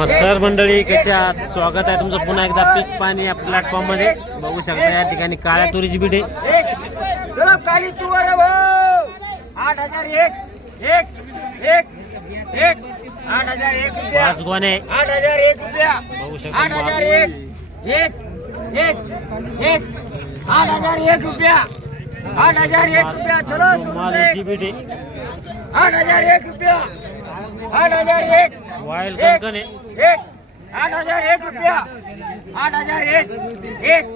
नमस्कार मंडळी, कसे आहात? स्वागत आहे तुमचं पुन्हा एकदा पीक पाणी या प्लॅटफॉर्म मध्ये. बघू शकता या ठिकाणी काळ्या तुरीची बीट आहे. चलो काली तुवर 8001 1 1 1 8001 रुपया. 5 गोणे 8001 रुपया. बघू शकता 8001 1 1 1 8001 रुपया. 8001 रुपया. चलो मालची बीट आहे. 8001 रुपया. 8001 वाईल कंकण आहे. 8001 रुपया. 8001 1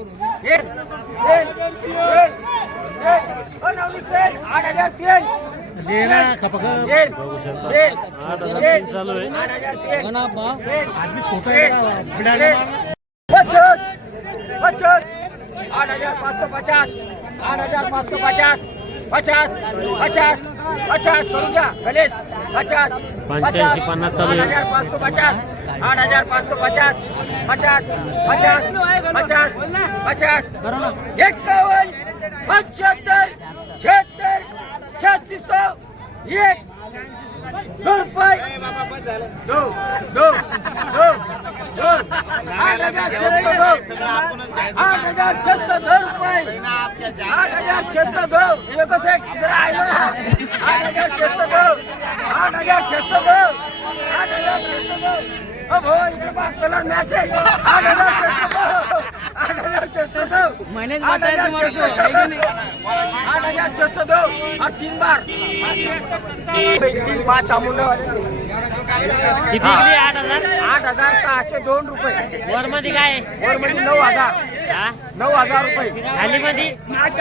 1 8003 लेना खपक बघू शकता 8003 चालू आहे. 8550 8550 50 50 50 करून घ्या गणेश 50 85 50 चालू आहे. 8550 8550 50 50 50 50 51 75 76 3600 1 2 रुपये 2 2 2 2 8602 8602 रुपये 8602 हे कसं इधर आलो 8602 8602 8602 अब हो इकडे बघ कलर मॅच आहे 8602 8602 मैंने बताया तुम्हारे को है कि नहीं? 8602 और 3 बार 5 अमूल्य किती विकली? 8000. 8602 रुपये. वर मध्ये काय आहे? वर मध्ये 9000 हा? 9000 रुपये. खाली मध्ये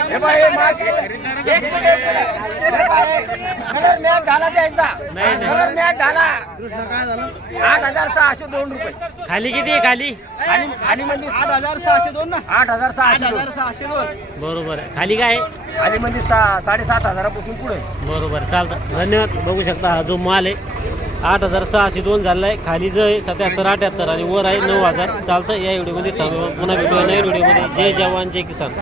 हे बाय हे माग कलर मॅच झाला त्या एकदा नाही, नाही. कलर मॅच झाला 8602 रुपये. खाली किती आहे? खाली आणि आणि म्हणजे 8602 ना 8602 बरोबर आहे. खाली काय आहे? आणि म्हणजे 7500 पुढे. बरोबर, चालतं. धन्यवाद. बघू शकता हा जो माल आहे 8602 झाला आहे. खाली जो आहे 77 78 आणि वर आहे 9000. चालतं. या व्हिडिओमध्ये थांबू. पुन्हा भेटूया नवीन व्हिडिओमध्ये. जय जवान जय किसान.